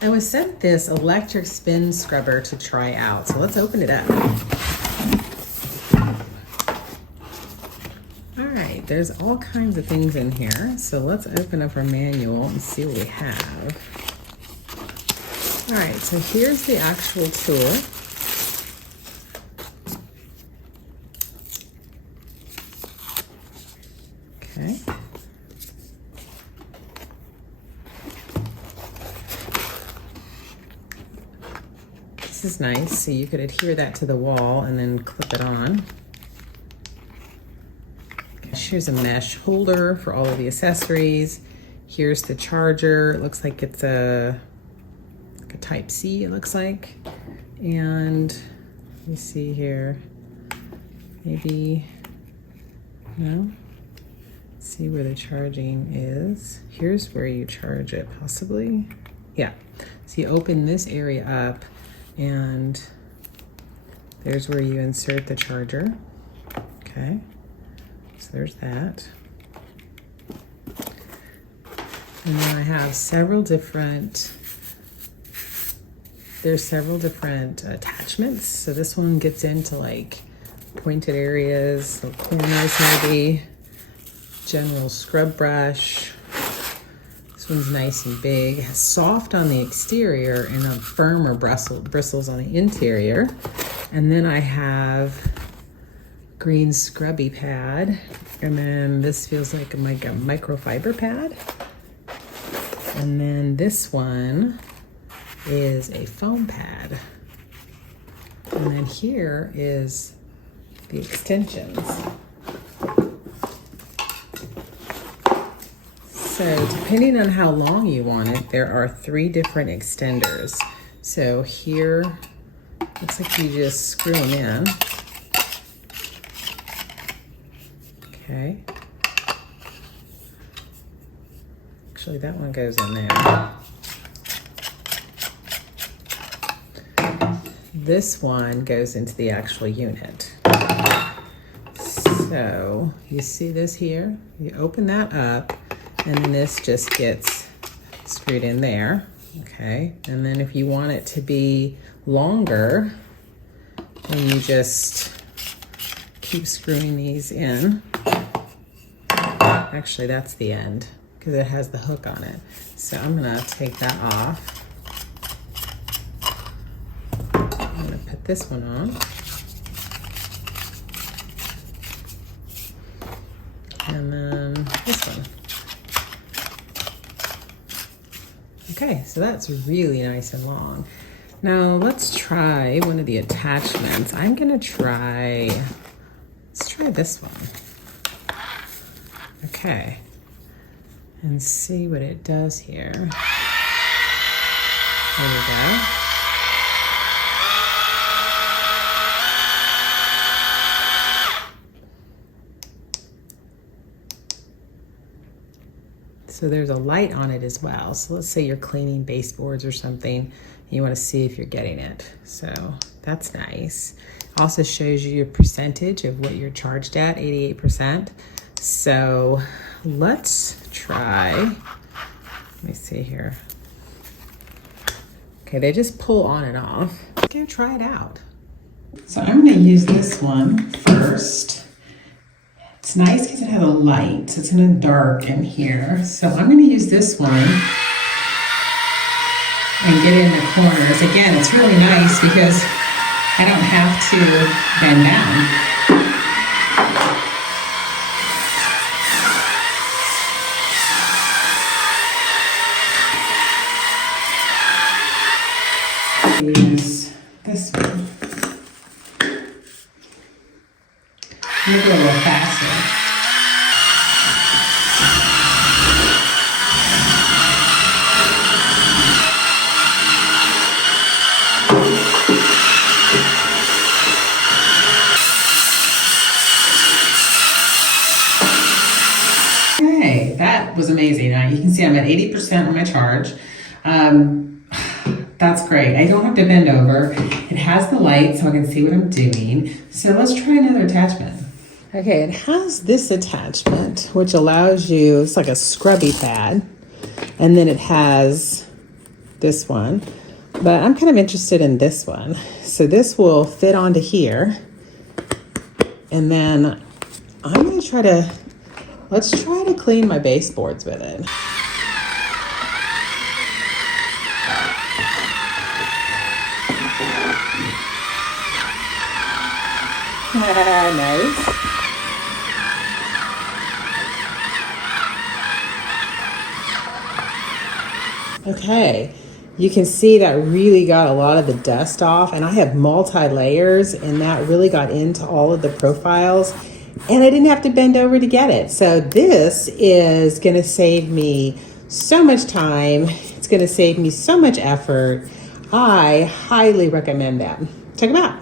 I was sent this electric spin scrubber to try out, so let's open it up. All right, there's all kinds of things in here, so let's open up our manual and see what we have. All right, so here's the actual tool. Okay. This is nice, so you could adhere that to the wall and then clip it on. Here's a mesh holder for all of the accessories. Here's the charger. It looks like it's a type C, it looks like. And let me see here. Maybe, no? Let's see where the charging is. Here's where you charge it, possibly. Yeah, so you open this area up and there's where you insert the charger. Okay, so there's that. And then I have several different attachments. So this one gets into like pointed areas, the corners maybe, general scrub brush. This one's nice and big, has soft on the exterior and a firmer bristles on the interior. And then I have green scrubby pad. And then this feels like a microfiber pad. And then this one is a foam pad. And then here is the extensions. So depending on how long you want it, there are 3 different extenders. So here, looks like you just screw them in. Okay. Actually, that one goes in there. This one goes into the actual unit. So you see this here? You open that up and this just gets screwed in there. Okay, and then if you want it to be longer, then you just keep screwing these in. Actually, that's the end because it has the hook on it. So I'm gonna take that off. I'm gonna put this one on. And then this one. Okay, so that's really nice and long. Now let's try one of the attachments. I'm gonna let's try this one. Okay, and see what it does here. There we go. So there's a light on it as well. So let's say you're cleaning baseboards or something, and you want to see if you're getting it. So that's nice. Also shows you your percentage of what you're charged at, 88%. So let's try, let me see here. Okay, they just pull on and off. Let's go try it out. So I'm gonna use this one first. It's nice because it has a light, so it's gonna darken here. So I'm gonna use this one and get in the corners. Again, it's really nice because I don't have to bend down. Use this one. I'm gonna go a little faster. Okay, that was amazing. Now you can see I'm at 80% on my charge. That's great. I don't have to bend over. It has the light so I can see what I'm doing. So let's try another attachment. Okay, it has this attachment, which allows you, it's like a scrubby pad. And then it has this one, but I'm kind of interested in this one. So this will fit onto here. And then I'm gonna let's try to clean my baseboards with it. Nice. Okay, you can see that really got a lot of the dust off, and I have multi-layers, and that really got into all of the profiles, and I didn't have to bend over to get it. So this is gonna save me so much time. It's gonna save me so much effort. I highly recommend that. Check them out.